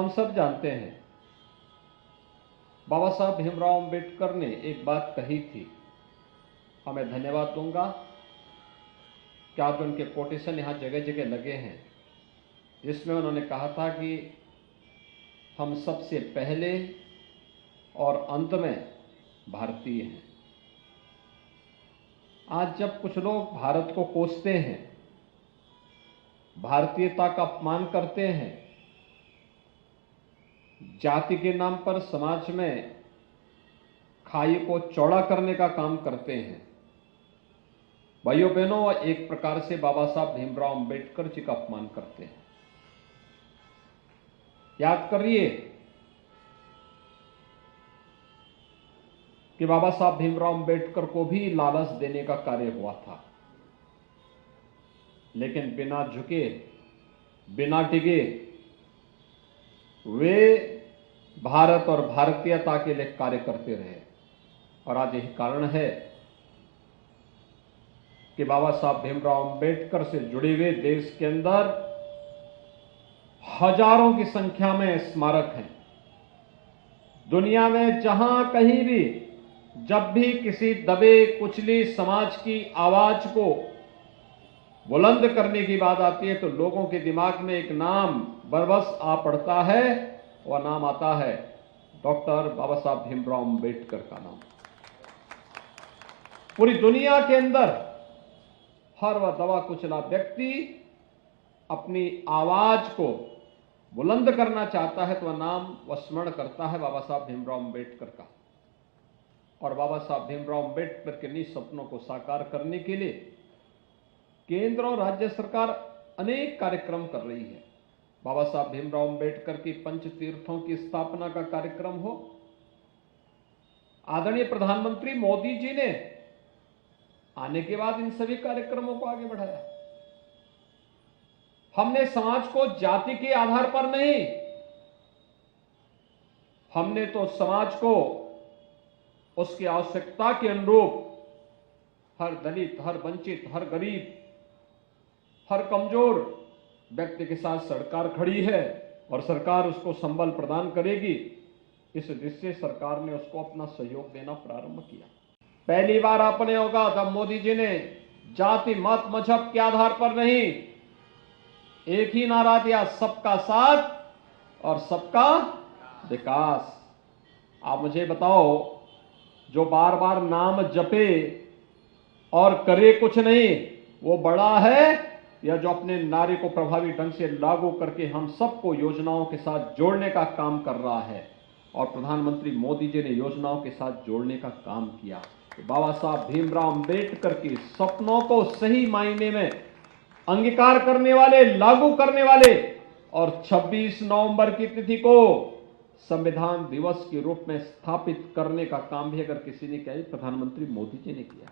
हम सब जानते हैं बाबा साहब भीमराव अंबेडकर ने एक बात कही थी, हमें धन्यवाद दूंगा कि आज उनके कोटेशन यहाँ जगह जगह लगे हैं, जिसमें उन्होंने कहा था कि हम सबसे पहले और अंत में भारतीय हैं। आज जब कुछ लोग भारत को कोसते हैं, भारतीयता का अपमान करते हैं, जाति के नाम पर समाज में खाई को चौड़ा करने का काम करते हैं, भाइयों बहनों, एक प्रकार से बाबा साहब भीमराव अंबेडकर जी का अपमान करते हैं। याद करिए कि बाबा साहब भीमराव अंबेडकर को भी लालच देने का कार्य हुआ था, लेकिन बिना झुके, बिना टिके वे भारत और भारतीयता के लिए कार्य करते रहे। और आज यही कारण है कि बाबा साहब भीमराव अंबेडकर से जुड़े हुए देश के अंदर हजारों की संख्या में स्मारक हैं। दुनिया में जहां कहीं भी जब भी किसी दबे कुचली समाज की आवाज को बुलंद करने की बात आती है तो लोगों के दिमाग में एक नाम बरबस आ पड़ता है, वह नाम आता है डॉक्टर बाबा साहब भीमराव अंबेडकर का नाम। पूरी दुनिया के अंदर हर वह दबा कुचला व्यक्ति अपनी आवाज को बुलंद करना चाहता है तो वह नाम वह स्मरण करता है बाबा साहब भीमराव अंबेडकर का। और बाबा साहब भीमराव अंबेडकर के निज सपनों को साकार करने के लिए केंद्र और राज्य सरकार अनेक कार्यक्रम कर रही है। बाबा साहब भीमराव अंबेडकर की पंच तीर्थों की स्थापना का कार्यक्रम हो, आदरणीय प्रधानमंत्री मोदी जी ने आने के बाद इन सभी कार्यक्रमों को आगे बढ़ाया। हमने समाज को जाति के आधार पर नहीं, हमने तो समाज को उसकी आवश्यकता के अनुरूप हर दलित, हर वंचित, हर गरीब, हर कमजोर व्यक्ति के साथ सरकार खड़ी है और सरकार उसको संबल प्रदान करेगी। इस दृष्टि से सरकार ने उसको अपना सहयोग देना प्रारंभ किया। पहली बार आपने होगा तब मोदी जी ने जाति, मत, मजहब के आधार पर नहीं, एक ही नारा दिया, सबका साथ और सबका विकास। आप मुझे बताओ, जो बार बार नाम जपे और करे कुछ नहीं, वो बड़ा है या जो अपने नारे को प्रभावी ढंग से लागू करके हम सबको योजनाओं के साथ जोड़ने का काम कर रहा है। और प्रधानमंत्री मोदी जी ने योजनाओं के साथ जोड़ने का काम किया। बाबा साहब भीमराव अंबेडकर के सपनों को सही मायने में अंगीकार करने वाले, लागू करने वाले और 26 नवंबर की तिथि को संविधान दिवस के रूप में स्थापित करने का काम भी अगर किसी ने किया, प्रधानमंत्री मोदी जी ने किया।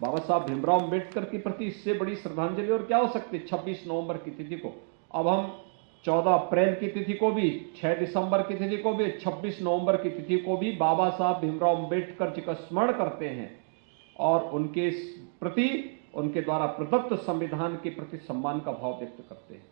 बाबा साहब भीमराव अंबेडकर के प्रति इससे बड़ी श्रद्धांजलि और क्या हो सकती है। 26 नवंबर की तिथि को अब हम 14 अप्रैल की तिथि को भी, 6 दिसंबर की तिथि को भी, 26 नवंबर की तिथि को भी बाबा साहब भीमराव अंबेडकर जी का स्मरण करते हैं और उनके प्रति, उनके द्वारा प्रदत्त संविधान के प्रति सम्मान का भाव व्यक्त करते हैं।